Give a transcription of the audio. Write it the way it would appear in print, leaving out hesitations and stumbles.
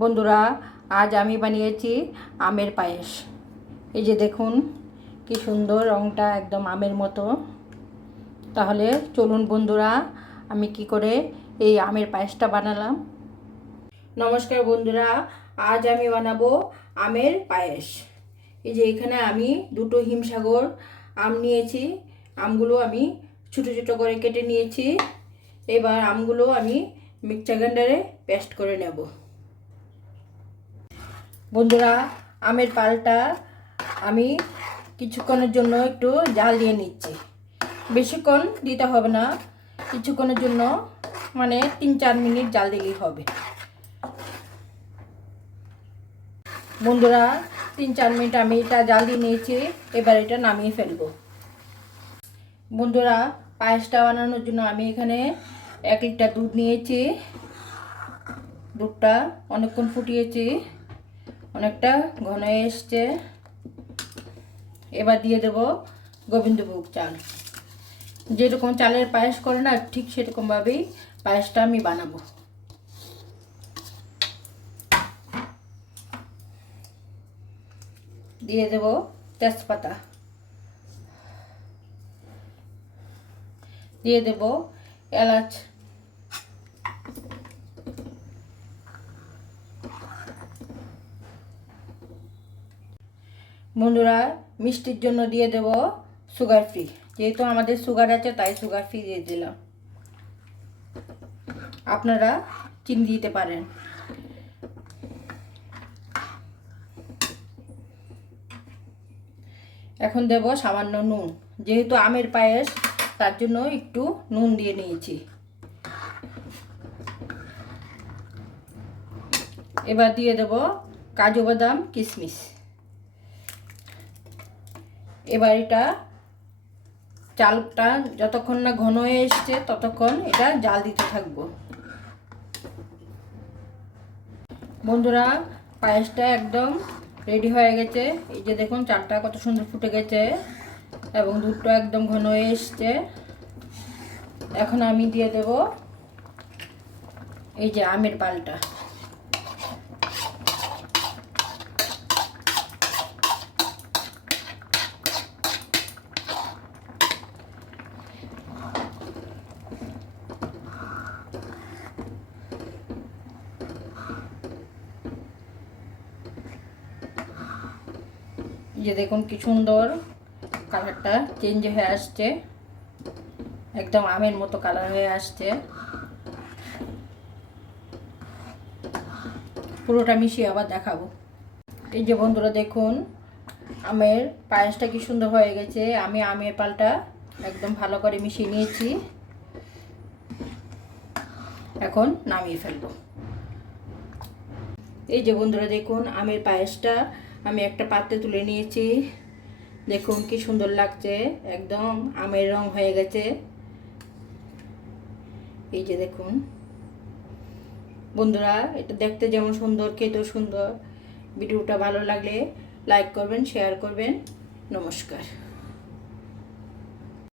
বন্ধুরা, আজ আমি বানিয়েছি আমের পায়েস। এই যে দেখুন কি সুন্দর, রঙটা একদম আমের মতো। তাহলে চলুন বন্ধুরা, আমি কি করে এই আমের পায়েসটা বানালাম। নমস্কার বন্ধুরা, আজ আমি বানাবো আমের পায়েস। এই যে এখানে আমি দুটো হিমসাগর আম নিয়েছি। আমগুলো আমি ছোটো ছোটো করে কেটে নিয়েছি। এবার আমগুলো আমি মিক্সার গ্রাইন্ডারে পেস্ট করে নেব। বন্ধুরা, আমের পালটা আমি কিছুক্ষণের জন্য একটু জাল দিয়ে নিচ্ছি। বেশিক্ষণ দিতে হবে না, কিছুক্ষণের জন্য, মানে 3-4 মিনিট জাল দিলেই হবে। বন্ধুরা, 3-4 মিনিট আমি এটা জাল দিয়ে নিয়েছি। এবার এটা নামিয়ে ফেলবো। বন্ধুরা, পায়েসটা বানানোর জন্য আমি এখানে 1 লিটার দুধ নিয়েছি। দুধটা অনেকক্ষণ ফুটিয়েছি, অনেকটা ঘন এসছে। এবার দিয়ে দেব গোবিন্দভোগ চাল। যেরকম চালের পায়েস করে না, ঠিক সেরকমভাবেই পায়েসটা আমি বানাবো। দিয়ে দেব তেজপাতা, দিয়ে দেব এলাচ, বন্ধুরা মিষ্টির জন্য দিয়ে দেব সুগার ফ্রি। যেহেতু আমাদের সুগার আছে তাই সুগার ফ্রি দিয়ে দিলাম। আপনারা চিনি দিতে পারেন। এখন দেব সামান্য নুন। যেহেতু আমের পায়েস, তার জন্য একটু নুন দিয়ে নিয়েছি। এবার দিয়ে দেব কাজু বাদাম কিশমিশ। এবার এটা চালটা যতক্ষণ না ঘন হয়ে এসছে ততক্ষণ এটা জাল দিতে থাকবো। বন্ধুরা, পায়েসটা একদম রেডি হয়ে গেছে। এই যে দেখুন চালটা কত সুন্দর ফুটে গেছে এবং দুধটা একদম ঘন হয়ে এসছে। এখন আমি দিয়ে দেব এই যে আমের পালটা। যে দেখুন কি সুন্দর কালারটা চেঞ্জ হয়ে আসছে, একদম আমের মতো কালার হয়ে আসছে। পুরোটা মিশিয়ে আবার দেখাবো। এই যে বন্ধুরা দেখুন আমের পায়েসটা কি সুন্দর হয়ে গেছে। আমি আমের পালটা একদম ভালো করে মিশিয়ে নিয়েছি। এখন নামিয়ে ফেলবো। এই যে বন্ধুরা দেখুন আমের পায়েসটা আমি একটা পাত্রে তুলে নিয়েছি। দেখুন কি সুন্দর লাগছে, একদম আমের রং হয়ে গেছে। এই যে দেখুন বন্ধুরা, এটা দেখতে যেমন সুন্দর, খেতেও সুন্দর। ভিডিওটা ভালো লাগলে লাইক করবেন, শেয়ার করবেন। নমস্কার।